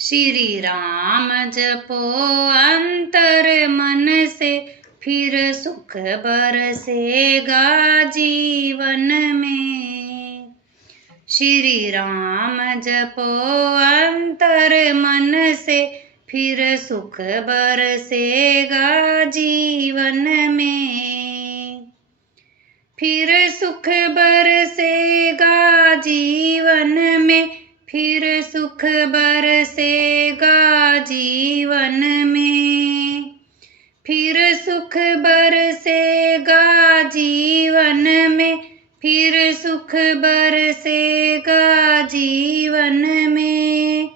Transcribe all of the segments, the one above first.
श्री राम जपो अंतर मन से, फिर सुख बरसेगा जीवन में। श्री राम जपो अंतर मन से, फिर सुख बरसेगा जीवन में। फिर सुख बरसेगा जीवन में, फिर सुख बरसेगा जीवन में। फिर सुख बरसेगा जीवन में, फिर सुख बरसेगा जीवन में।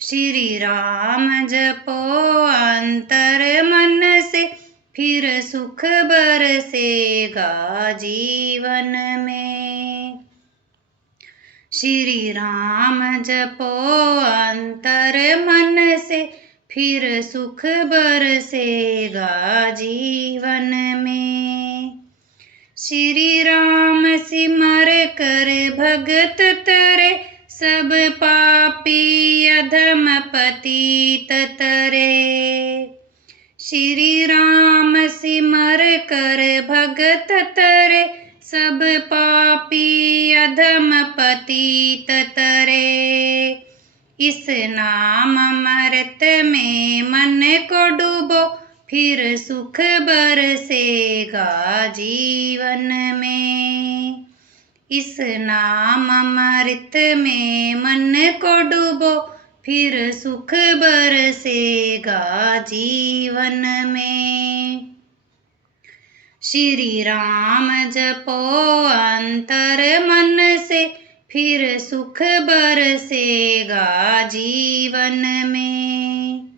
श्री राम जपो अंतर मन से, फिर सुख बरसेगा जीवन में। श्री राम जपो अंतर मन से, फिर सुख बरसेगा जीवन में। श्री राम सिमर कर भगत तरे, सब पापी अधम पतित तरे। श्री राम सिमर कर भगत तरे, सब पापी अधम पतित तरे। इस नाम अमृत में मन को डूबो, फिर सुख बरसेगा जीवन में। इस नाम अमृत में मन को डूबो, फिर सुख बरसेगा जीवन में। श्री राम जपो अंतर मन से, फिर सुख बरसेगा जीवन में।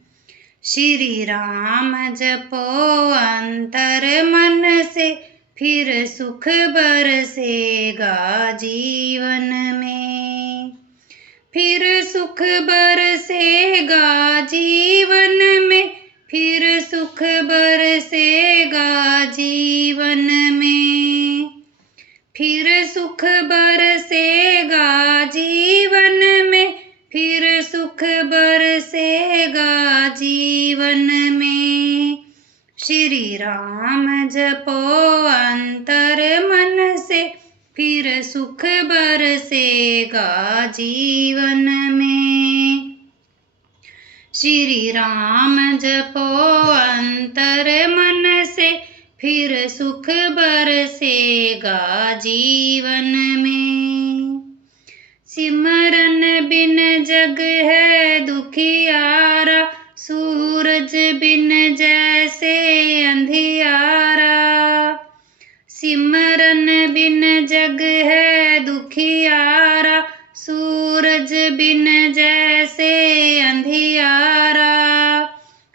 श्री राम जपो अंतर मन से, फिर सुख बरसेगा जीवन में। फिर सुख बरसेगा जीवन में, फिर सुख बरसेगा जीवन में। फिर सुख बरसेगा जीवन में, फिर सुख बरसेगा जीवन में। श्री राम जपो अंतर मन से, फिर सुख बरसेगा जीवन में। श्री राम जपो अंतर मन से, फिर सुख बरसेगा जीवन में। सिमरन बिन जग है दुखियारा, सूरज बिन जैसे अंधियारा। सिमरन बिन जग है दुखियारा, सूरज बिन जैसे अंधियारा।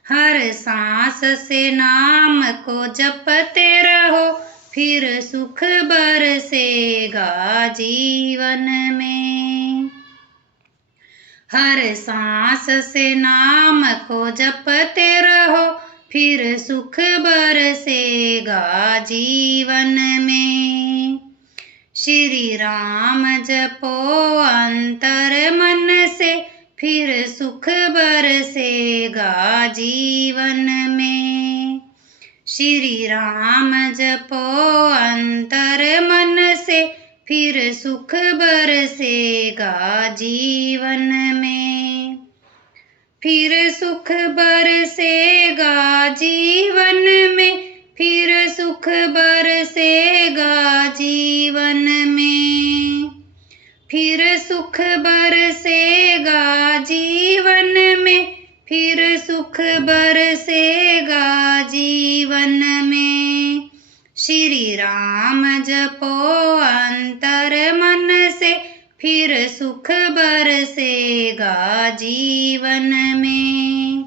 हर सांस से नाम को जपते रहो, फिर सुख बरसेगा जीवन में। हर सांस से नाम को जपते रहो, फिर सुख बरसेगा जीवन में। श्री राम जपो अंतर मन से, फिर सुख बरसेगा जीवन में। श्री राम जपो अंतर मन से, फिर सुख बरसेगा जीवन में। फिर सुख बरसेगा जीवन में, फिर सुख बरसेगा जीवन में। फिर सुख बरसेगा जीवन में, फिर सुख बरसेगा जीवन में। श्री राम जपो अंतर मन से, फिर सुख बरसेगा जीवन में।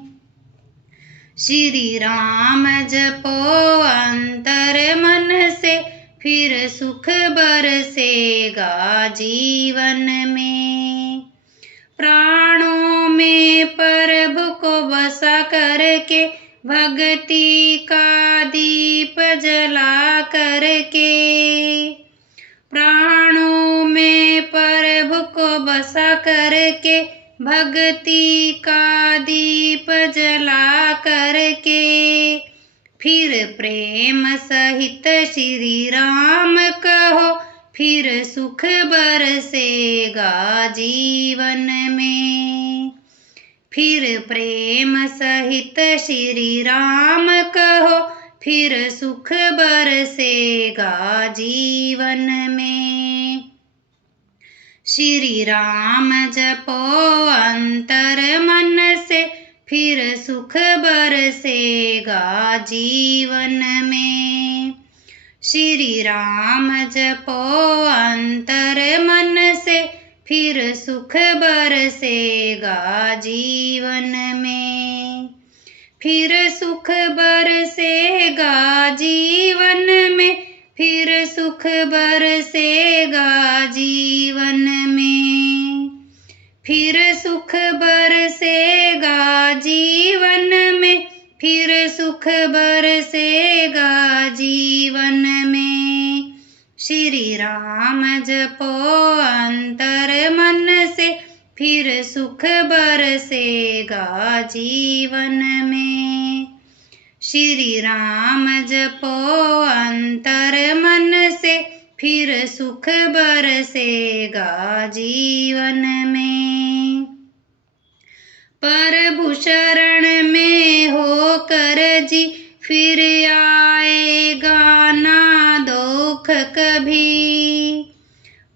श्री राम जपो अंतर मन से, फिर सुख बरसेगा जीवन में। प्राणों में प्रभु को बसा करके, भक्ति का दीप जला करके। प्राणों में प्रभु को बसा करके, भक्ति का दीप जला करके फिर प्रेम सहित श्री राम कहो, फिर सुख बरसेगा जीवन में। फिर प्रेम सहित श्री राम कहो, फिर सुख बरसेगा जीवन में। श्री राम जपो अंतर मन से, फिर सुख बरसेगा जीवन में। श्री राम जपो अंतर मन से, फिर सुख बरसेगा जीवन में। फिर सुख बरसेगा जीवन में, फिर सुख बरसेगा जीवन में। फिर सुख बरसेगा जीवन में, फिर सुख बरसेगा जीवन में। श्री राम जपो अंतर मन से, फिर सुख बरसेगा जीवन में। श्री राम जपो अंतर मन से, फिर सुख बरसेगा जीवन में। प्रभु शरण में होकर जी, फिर आएगा ना दुख कभी।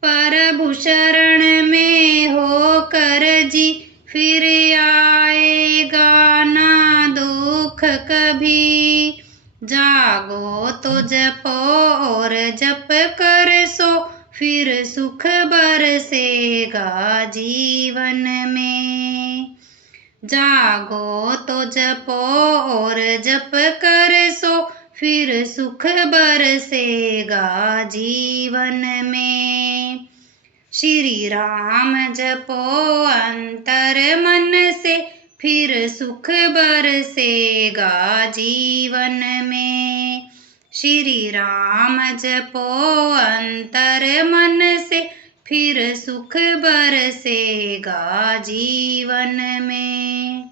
प्रभु शरण में होकर जी, फिर आएगा ना दुख कभी। जागो तो जपो और जप कर सो, फिर सुख बरसेगा जीवन में। जागो तो जपो और जप कर सो, फिर सुख बरसेगा जीवन में। श्री राम जपो अंतर मन से, फिर सुख बरसेगा जीवन में। श्री राम जपो अंतर मन से, फिर सुख बरसेगा जीवन में।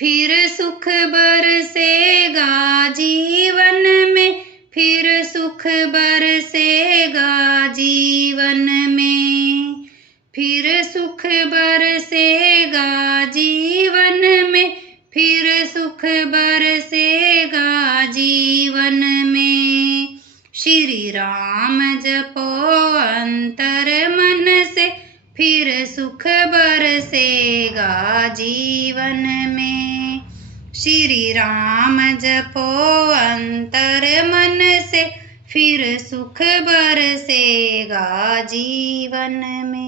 फिर सुख बरसेगा जीवन में, फिर सुख बरसेगा जीवन में। फिर सुख बरसेगा जीवन में, फिर सुख बरसेगा जीवन में। श्री राम जपो अंतर मन से, फिर सुख बरसेगा जीवन में। श्री राम जपो अंतर मन से, फिर सुख बरसेगा जीवन में।